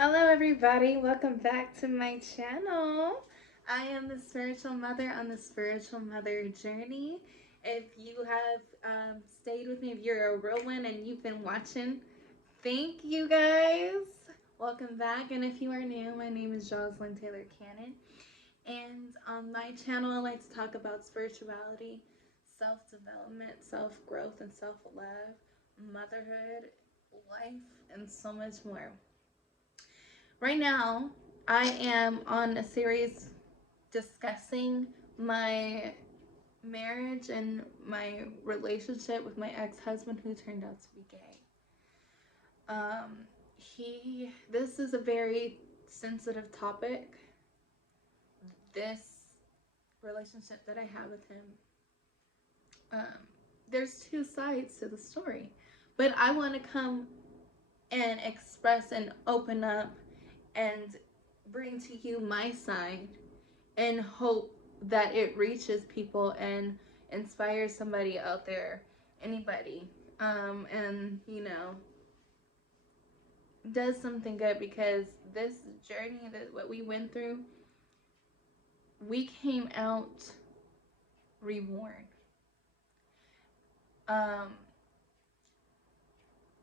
Hello, everybody. Welcome back to my channel. I am the spiritual mother on the spiritual mother journey. If you have stayed with me, if you're a real one and you've been watching, thank you guys. Welcome back. And if you are new, my name is Jocelyn Taylor Cannon. And on my channel, I like to talk about spirituality, self development, self growth, and self love, motherhood, life, and so much more. Right now, I am on a series discussing my marriage and my relationship with my ex-husband who turned out to be gay. This is a very sensitive topic. This relationship that I have with him, um, there's two sides to the story, but I want to come and express and open up and bring to you my side and hope that it reaches people and inspires somebody out there, anybody, and does something good because this journey that what we went through, we came out reborn. Um,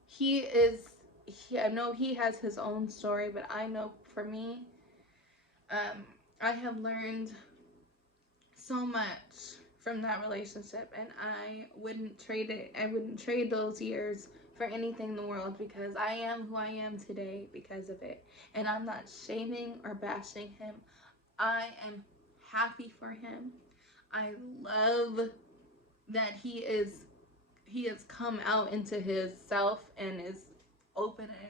he is. I know he has his own story, but I know for me, um, I have learned so much from that relationship, and I wouldn't trade it. I wouldn't trade those years for anything in the world because I am who I am today because of it. And I'm not shaming or bashing him. I am happy for him. I love that he has come out into his self and is open and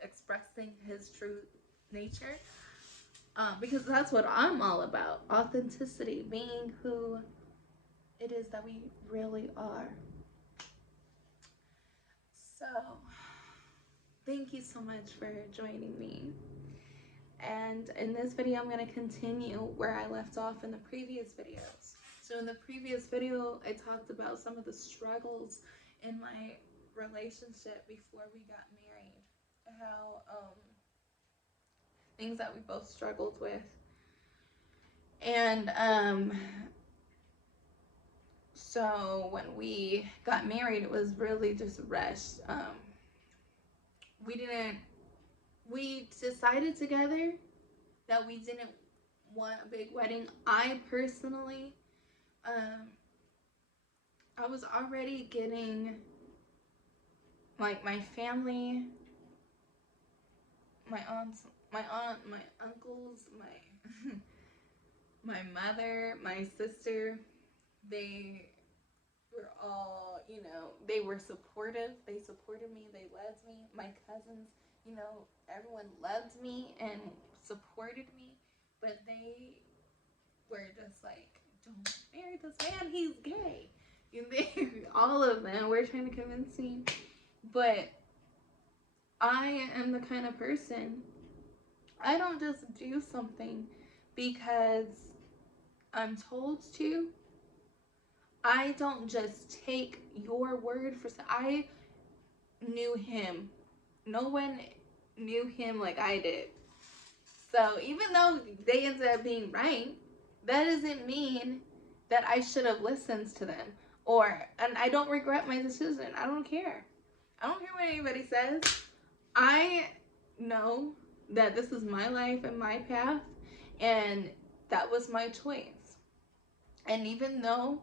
expressing his true nature. Because that's what I'm all about, authenticity, being who it is that we really are. So, thank you so much for joining me. And in this video, I'm going to continue where I left off in the previous videos. So, in the previous video, I talked about some of the struggles in my relationship before we got married, how things that we both struggled with. And so when we got married, it was really just rushed. We didn't. We decided together that we didn't want a big wedding. I personally, um, I was already getting like my family, my aunt, my uncles, my my mother, my sister. They were all, they were supportive. They supported me. They loved me. My cousins, everyone loved me and supported me. But they were just like, don't marry this man. He's gay. And they, all of them were trying to convince me. But I am the kind of person, I don't just do something because I'm told to. I don't just take your word for. I knew him. No one knew him like I did. So even though they ended up being right, that doesn't mean that I should have listened to them. And I don't regret my decision. I don't care. I don't care what anybody says. I know that this is my life and my path, and that was my choice. And even though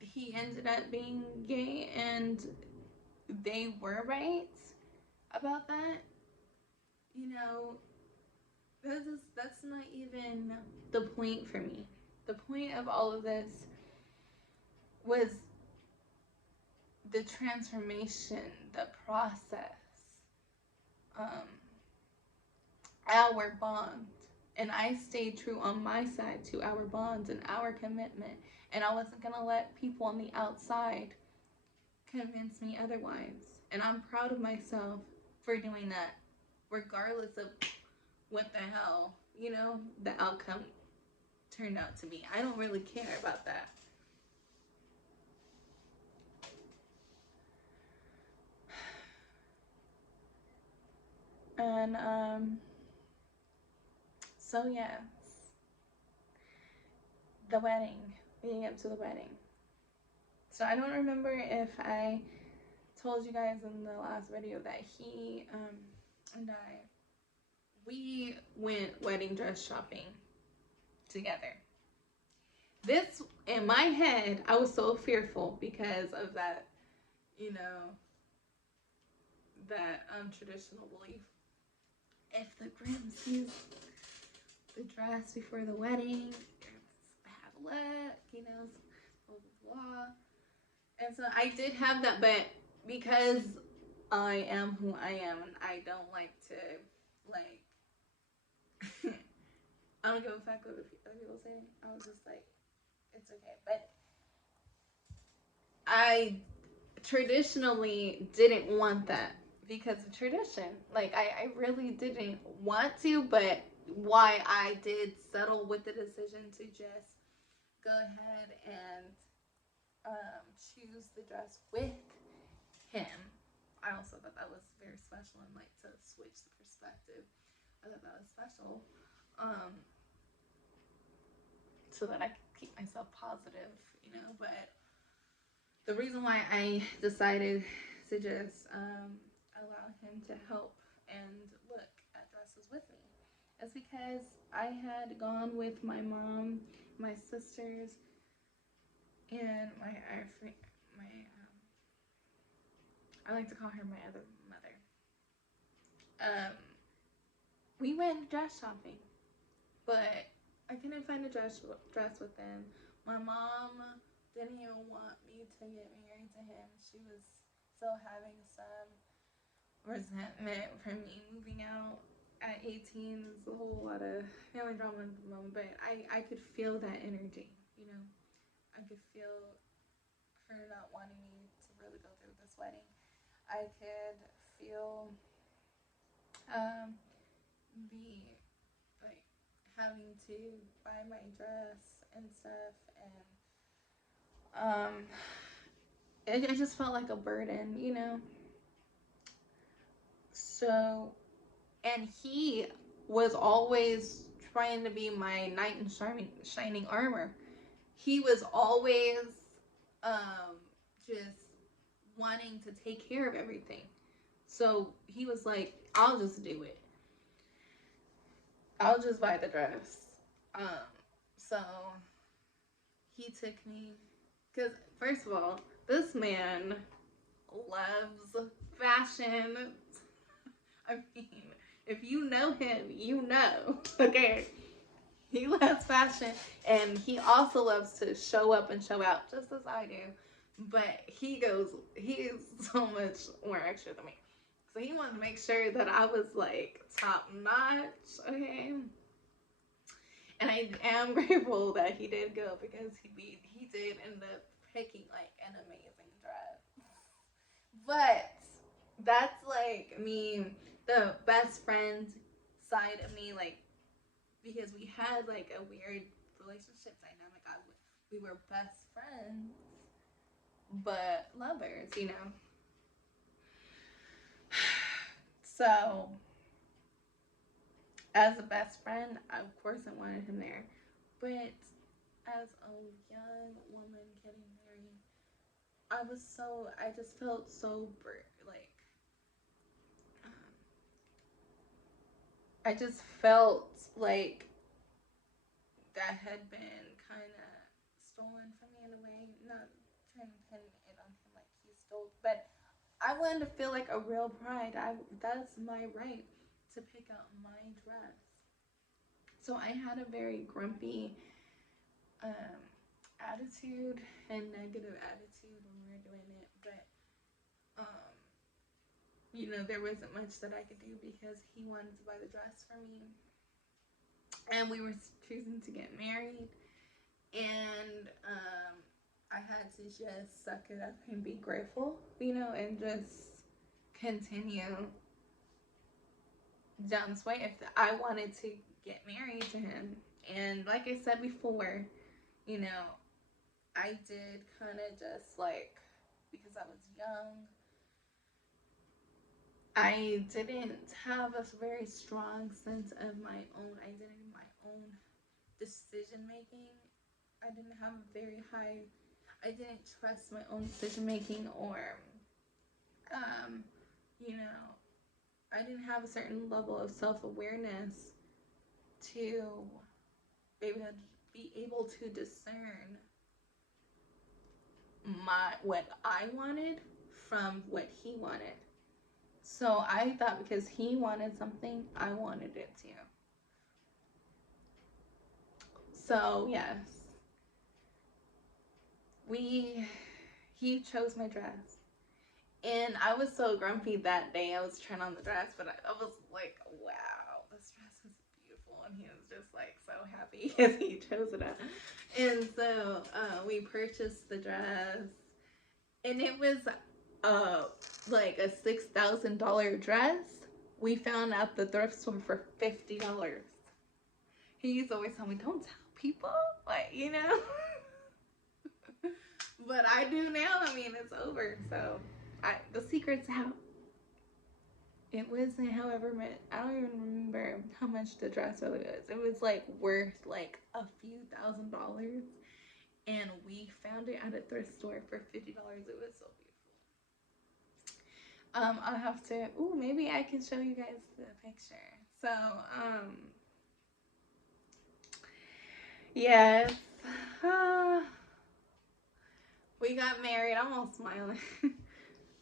he ended up being gay and they were right about that, you know, that's not even the point for me. The point of all of this was the transformation, the process, um, our bond. And I stayed true on my side to our bonds and our commitment. And I wasn't going to let people on the outside convince me otherwise. And I'm proud of myself for doing that, regardless of what the hell, the outcome turned out to be. I don't really care about that. And so yeah, the wedding, leading up to the wedding. So I don't remember if I told you guys in the last video that he and I, we went wedding dress shopping together. This, in my head, I was so fearful because of that, you know, that traditional belief. If the groom sees the dress before the wedding, it's bad luck, you know, blah blah blah. And so I did have that, but because I am who I am, and I don't like to like. I don't give a fuck what other people say. I was just like, it's okay. But I traditionally didn't want that because of tradition. Like, I really didn't want to, but why I did settle with the decision to just go ahead and choose the dress with him. I also thought that was very special and like to switch the perspective. I thought that was special. So that I could keep myself positive, you know, but the reason why I decided to just allow him to help and look at dresses with me is because I had gone with my mom, my sisters, and I like to call her my other mother. We went dress shopping, but I couldn't find a dress with them. My mom didn't even want me to get married to him. She was still having some resentment for me moving out at 18. There's a whole lot of family drama at the moment, but I could feel that energy, you know. I could feel her not wanting me to really go through this wedding. I could feel the like having to buy my dress and stuff, and it just felt like a burden, you know. So, and he was always trying to be my knight in shining armor. He was always just wanting to take care of everything. So he was like, I'll just do it. I'll just buy the dress. So he took me, because first of all, this man loves fashion. I mean, if you know him, you know. Okay. He loves fashion, and he also loves to show up and show out, just as I do. But he is so much more extra than me. So he wanted to make sure that I was like top notch, okay? And I am grateful that he did go because he did end up picking like an amazing dress. But that's like me, the best friend side of me, like because we had like a weird relationship dynamic. We were best friends, but lovers, you know. So, as a best friend, of course I wanted him there. But as a young woman getting married, I just felt so like, I just felt like that had been kind of stolen from me in a way. Not trying to pin it on him like he stole, but I wanted to feel like a real bride. That's my right to pick out my dress. So I had a very grumpy um, attitude and negative attitude when we were doing it, but um, you know, there wasn't much that I could do because he wanted to buy the dress for me, and we were choosing to get married, and I had to just suck it up and be grateful, you know, and just continue down this way if I wanted to get married to him. And like I said before, you know, I did kind of just like, because I was young, I didn't have a very strong sense of my own identity, my own decision making. I didn't have a very high, I didn't trust my own decision making, or, um, you know, I didn't have a certain level of self awareness to be able to discern what I wanted from what he wanted. So I thought because he wanted something, I wanted it too. So yes, we he chose my dress. And I was so grumpy that day. I was trying on the dress, but I was like, wow, this dress is beautiful. And he was just like so happy because he chose it up. And so we purchased the dress. And it was like a $6,000 dress. We found out the thrift store for $50. He used to always tell me, don't tell people, like, you know. But I do now. I mean, it's over. So the secret's out. It wasn't, however, much. I don't even remember how much the dress really was. It was like worth like a few $1,000s, and we found it at a thrift store for $50. It was so beautiful. I'll have to. Ooh, maybe I can show you guys the picture. So, yes. We got married. I'm all smiling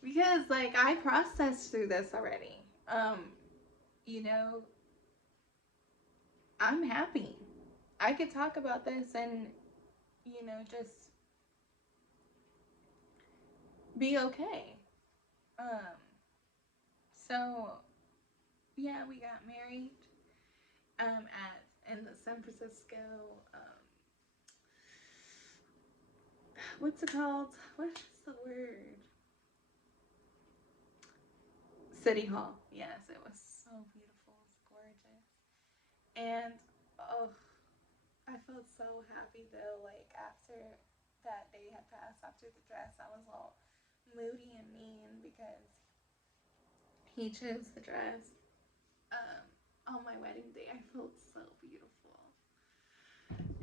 because, like, I processed through this already. You know, I'm happy. I could talk about this and, just be okay. Um, so yeah, we got married at in the San Francisco what's it called? What's the word? City Hall. Yes, it was so beautiful. It was gorgeous. And oh, I felt so happy though, like after that day had passed, after the dress, I was all moody and mean because he chose the dress. On my wedding day, I felt so beautiful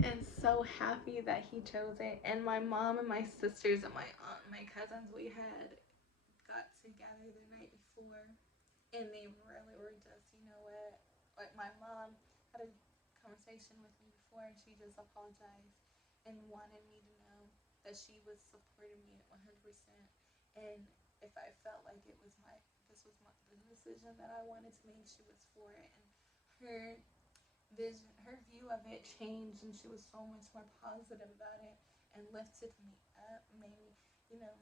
and so happy that he chose it. And my mom and my sisters and my aunt and my cousins, we had got together the night before, and they really were just, you know what, like my mom had a conversation with me before, and she just apologized and wanted me to know that she was supporting me at 100%, and if I felt like it was this was the decision that I wanted to make, she was for it. And her vision, her view of it changed, and she was so much more positive about it and lifted me up, made me, you know,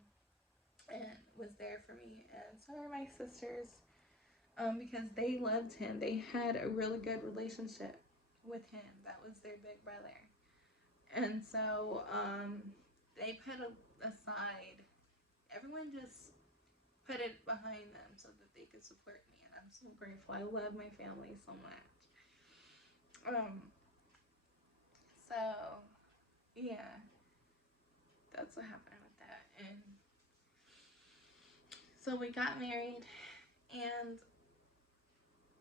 and was there for me. And so are my sisters, because they loved him. They had a really good relationship with him. That was their big brother. And so they put aside, everyone just put it behind them so that they could support me. And I'm so grateful. I love my family so much. Um, so yeah, that's what happened with that. And so we got married, and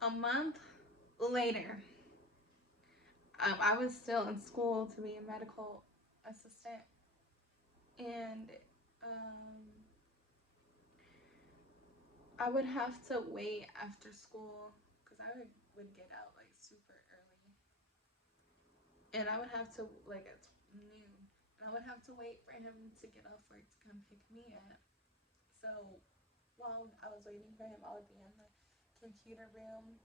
a month later, I was still in school to be a medical assistant, and I would have to wait after school because I would get out like super early, and I would have to like at noon, and I would have to wait for him to get off work to come pick me up. So while I was waiting for him, I would be in the computer room,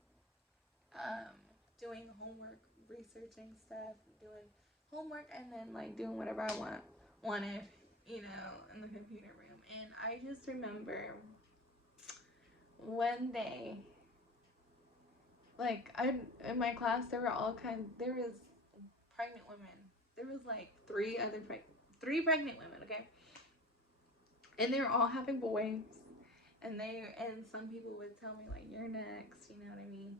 um, doing homework, researching stuff, doing homework, and then like doing whatever I wanted, in the computer room. And I just remember one day, like I in my class, there were all kinds. There was pregnant women. There was like three pregnant women. Okay, and they were all having boys. And some people would tell me like, you're next, you know what I mean?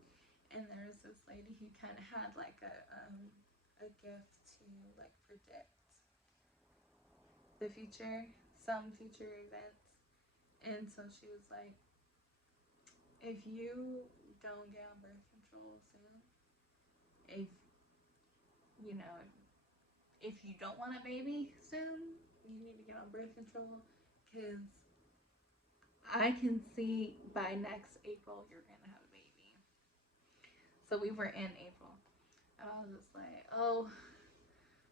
And there was this lady who kind of had like a gift to like predict the future, some future events. And so she was like, if you don't get on birth control soon, if you know, if you don't want a baby soon, you need to get on birth control because I can see by next April you're gonna have a baby. So we were in April, and I was just like, oh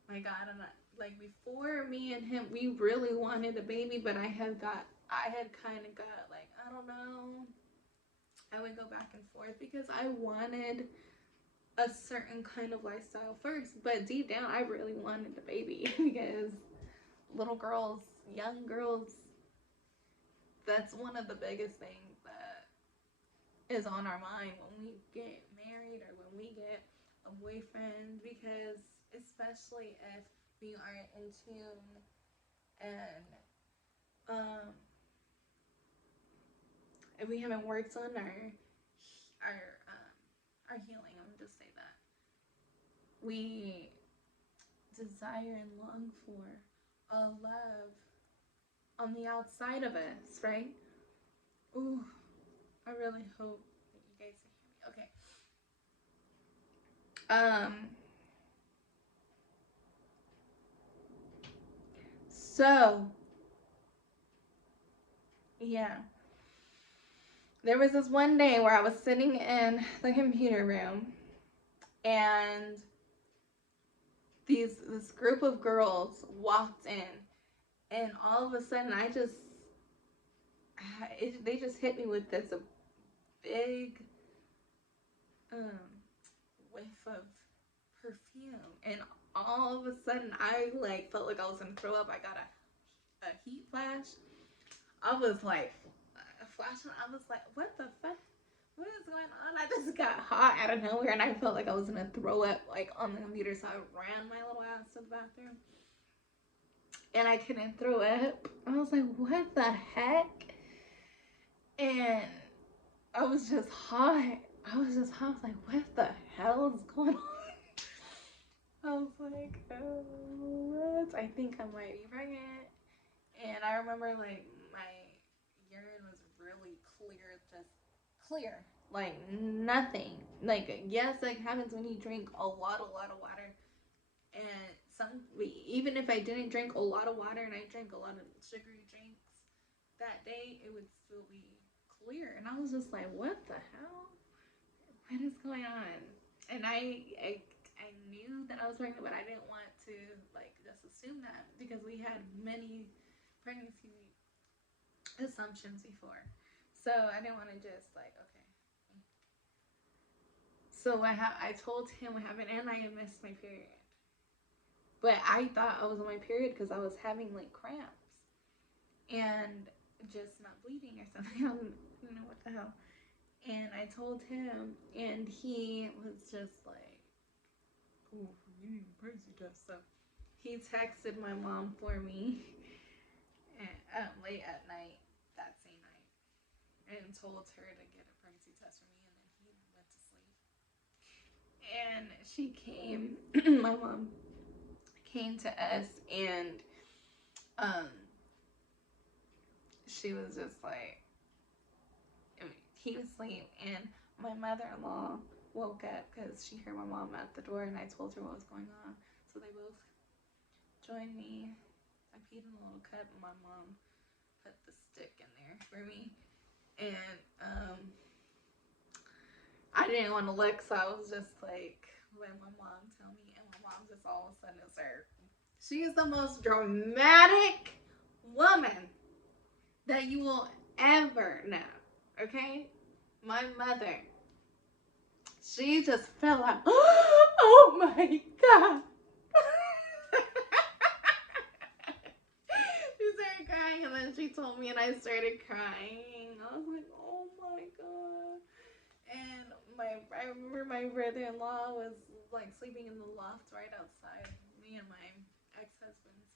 my God, and like before me and him, we really wanted a baby, but I had kind of got like, I don't know. I would go back and forth because I wanted a certain kind of lifestyle first, but deep down, I really wanted a baby because little girls, young girls, that's one of the biggest things that is on our mind when we get married or when we get a boyfriend, because especially if we aren't in tune and if we haven't worked on our healing, I'm just say that we desire and long for a love on the outside of us, right? Ooh, I really hope that you guys can hear me. Okay. So yeah. There was this one day where I was sitting in the computer room and this group of girls walked in, and all of a sudden they just hit me with this big whiff of perfume, and all of a sudden I like felt like I was gonna throw up. I got a heat flash. I was like flashing. I was like, what the fuck? What is going on? I just got hot out of nowhere, and I felt like I was gonna throw up like on the computer, so I ran my little ass to the bathroom, and I couldn't throw up. I was like, what the heck? And I was just hot. I was like, what the hell is going on? I was like, oh, what? I think I might be pregnant. And I remember like my urine was really clear, just clear, like nothing. Like yes, like happens when you drink a lot of water. And even if I didn't drink a lot of water and I drank a lot of sugary drinks that day, it would still be clear. And I was just like, what the hell? What is going on? And I knew that I was pregnant, but I didn't want to like just assume that because we had many pregnancy assumptions before. So I didn't want to just like, okay. So I told him what happened, and I had missed my period. But I thought I was on my period because I was having like cramps and just not bleeding or something. I don't know what the hell. And I told him, and he was just like, "Oh, you need a pregnancy test." So he texted my mom for me late at night that same night and told her to get a pregnancy test for me, and then he went to sleep. And she came, my mom came to us, and um, she was just like, he was asleep, and my mother-in-law woke up because she heard my mom at the door, and I told her what was going on. So they both joined me. I peed in a little cup, and my mom put the stick in there for me. And I didn't want to look, so I was just like, let my mom tell me. And my mom just all of a sudden is her. She is the most dramatic woman that you will ever know. Okay? My mother, she just fell out. Oh my God. She started crying, and then she told me, and I started crying. I was like, oh my God. And I remember my brother-in-law was like sleeping in the loft right outside me and my ex-husband's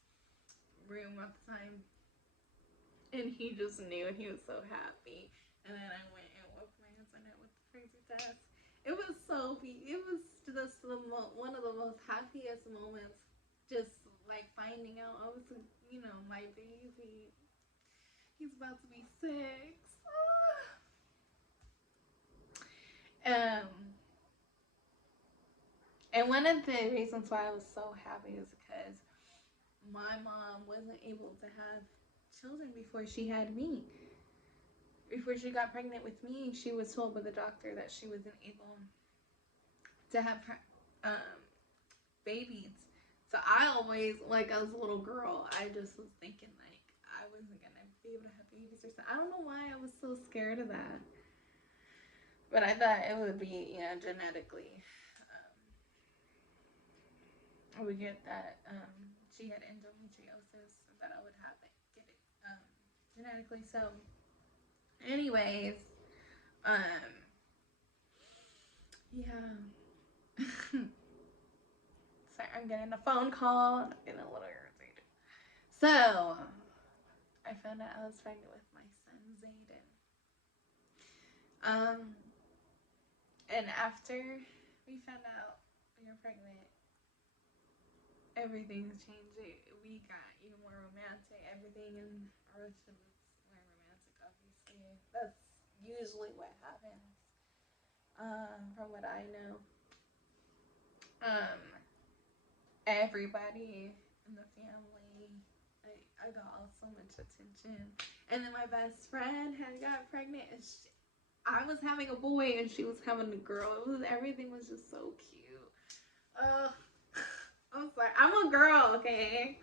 room at the time. And he just knew, and he was so happy. And then I went and woke my husband up with the crazy test. It was so it was just one of the most happiest moments. Just like finding out I was, my baby. He's about to be 6. Um, and one of the reasons why I was so happy is because my mom wasn't able to have children before she had me. Before she got pregnant with me, she was told by the doctor that she wasn't able to have um, babies. So I always, like, as a little girl, I just was thinking, like, I wasn't going to be able to have babies or something. I don't know why I was so scared of that. But I thought it would be, genetically. I would get that she had endometriosis, that I would have it, get it genetically. So, anyways, um, yeah. Sorry, I'm getting a phone call. I'm getting a little irritated. So, I found out I was pregnant with my son, Zayden. And after we found out we were pregnant, everything's changed. We got even more romantic. Everything in our relationship is more romantic, obviously. That's usually what happens, from what I know. Um, Everybody in the family, I got all so much attention. And then my best friend had got pregnant, and I was having a boy, and she was having a girl. Everything was just so cute. I'm sorry. I'm a girl, okay?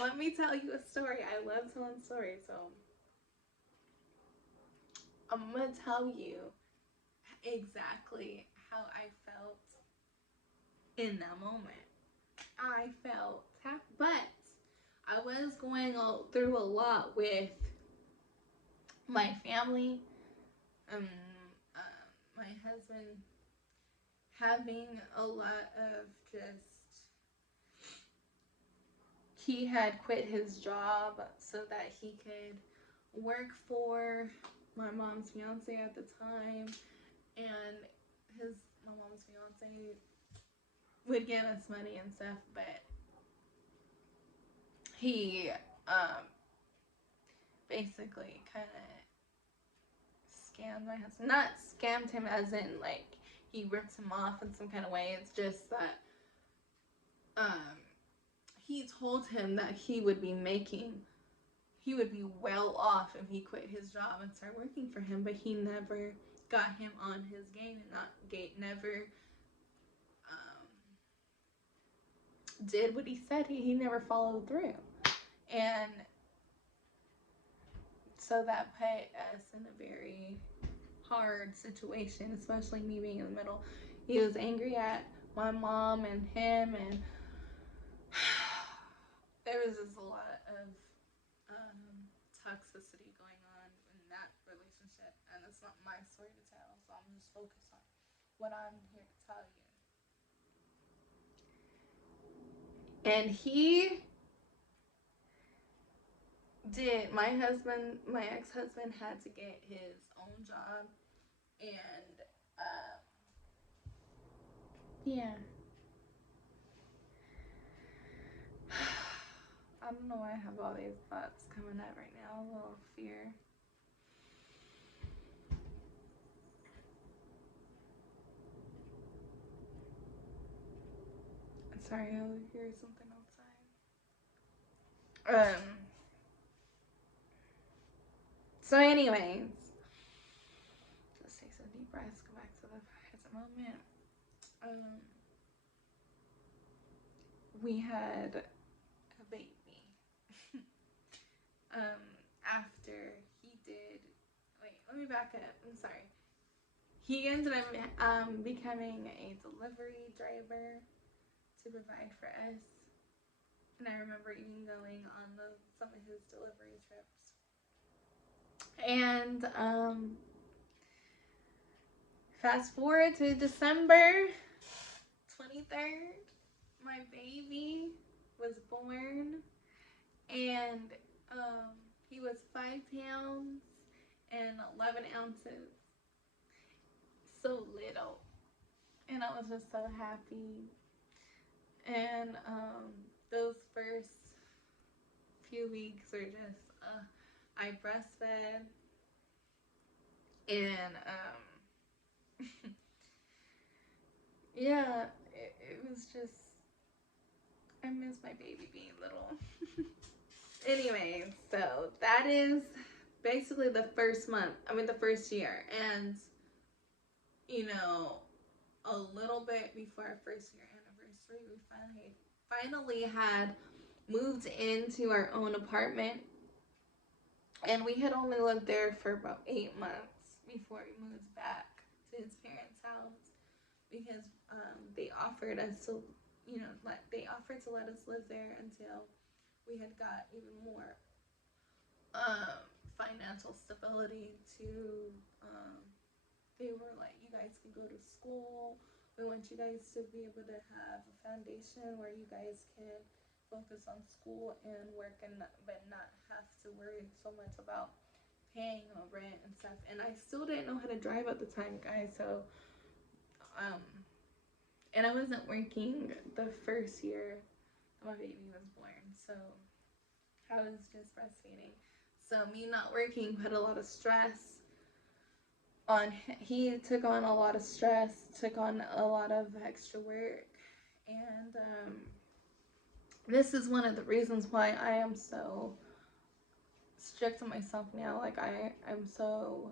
Let me tell you a story. I love telling stories, so I'm gonna tell you exactly how I felt in that moment. I felt happy, but I was going through a lot with my family, um, my husband having a lot of just, he had quit his job so that he could work for my mom's fiance at the time, and my mom's fiance would give us money and stuff, but he basically kind of scammed my husband. Not scammed him as in, like, he ripped him off in some kind of way. It's just that he told him that he would be well off if he quit his job and started working for him, but he never got him on his game, and never did what he said. He never followed through. And so that put us in a very hard situation, especially me being in the middle. He was angry at my mom and him, and there was just a lot of toxicity going on in that relationship, and it's not my story to tell, so I'm just focused on what I'm here to tell you. And my ex-husband had to get his own job, and yeah. I don't know why I have all these thoughts coming up right now. A little fear. Sorry, I'll hear something outside. So anyways, let's take some deep breaths, go back to the present moment. We had a baby. After he did, wait, let me back up. I'm sorry. He ended up becoming a delivery driver to provide for us. And I remember even going on some of his delivery trips. And fast forward to December 23rd, my baby was born, and he was 5 pounds and 11 ounces. So little. And I was just so happy. And those first few weeks are just, I breastfed. And yeah, it was just, I miss my baby being little. Anyway, so that is basically the first month, the first year. And, you know, a little bit before our first year anniversary, we finally had moved into our own apartment. And we had only lived there for about 8 months before we moved back to his parents' house, because they offered us to, they offered to let us live there until we had got even more financial stability. To they were like, you guys can go to school. We want you guys to be able to have a foundation where you guys can focus on school and work, and but not have to worry so much about paying rent and stuff. And I still didn't know how to drive at the time, guys. So um and I wasn't working the first year my baby was born. So I was just breastfeeding. So me not working put a lot of stress on him. He took on a lot of stress, took on a lot of extra work. And this is one of the reasons why I am so strict on myself now. Like I'm so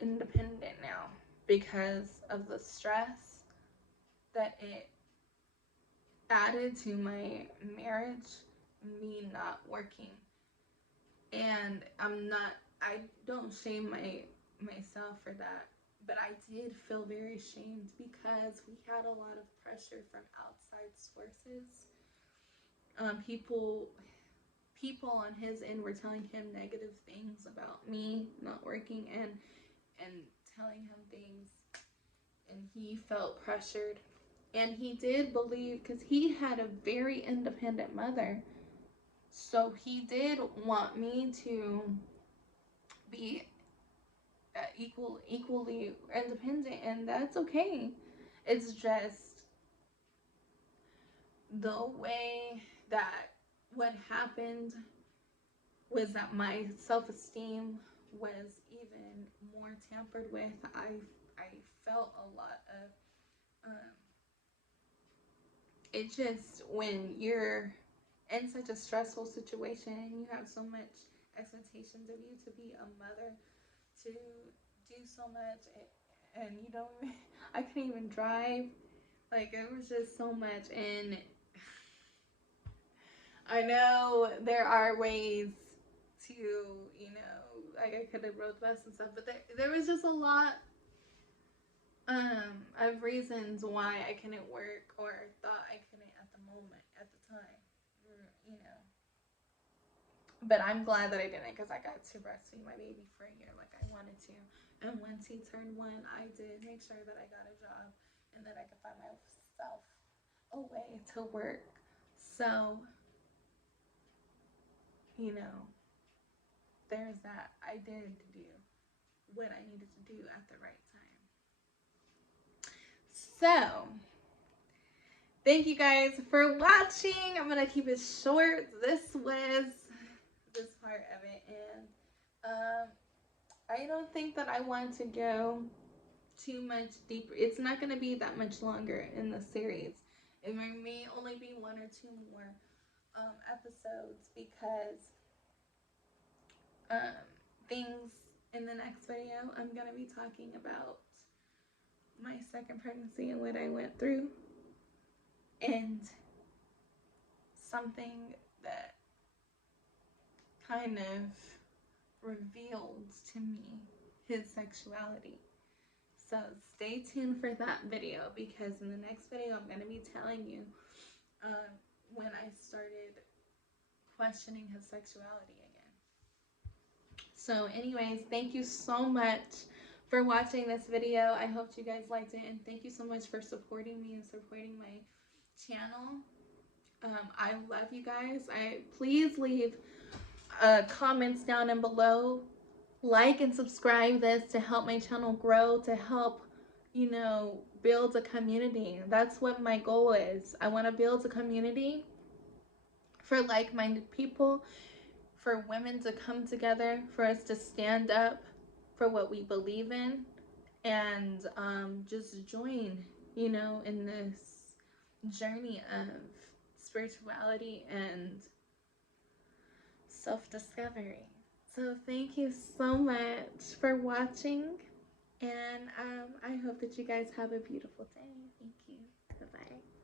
independent now because of the stress that it added to my marriage, me not working. And I don't shame myself for that, but I did feel very ashamed because we had a lot of pressure from outside sources. People on his end were telling him negative things about me not working, and telling him things, and he felt pressured. And he did believe, because he had a very independent mother, so he did want me to be equally independent, and that's okay. It's just the way that what happened was that my self-esteem was even more tampered with. I felt a lot of it just, when you're in such a stressful situation and you have so much expectations of you to be a mother, to do so much, and you don't even, I couldn't even drive. Like, it was just so much. And I know there are ways to, like, I could have rode the bus and stuff, but there was just a lot of reasons why I couldn't work, or thought I couldn't at the moment, at the time, you know. But I'm glad that I didn't, because I got to breastfeed my baby for a year like I wanted to. And once he turned 1, I did make sure that I got a job and that I could find myself a way to work. So, there's that. I did do what I needed to do at the right time. So, thank you guys for watching. I'm going to keep it short. This was this part of it. And I don't think that I want to go too much deeper. It's not going to be that much longer in the series. It may only be 1 or 2 more episodes, because things in the next video, I'm going to be talking about my second pregnancy and what I went through, and something that kind of revealed to me his sexuality. So stay tuned for that video, because in the next video I'm going to be telling you when I started questioning his sexuality again. So anyways, thank you so much for watching this video. I hope you guys liked it, and thank you so much for supporting me and supporting my channel. I love you guys. Please leave comments down and below. Like and subscribe this to help my channel grow, to help, build a community. That's what my goal is. I want to build a community for like-minded people, for women to come together, for us to stand up for what we believe in, and just join, you know, in this journey of spirituality and self-discovery. So thank you so much for watching, and I hope that you guys have a beautiful day. Thank you. Bye-bye.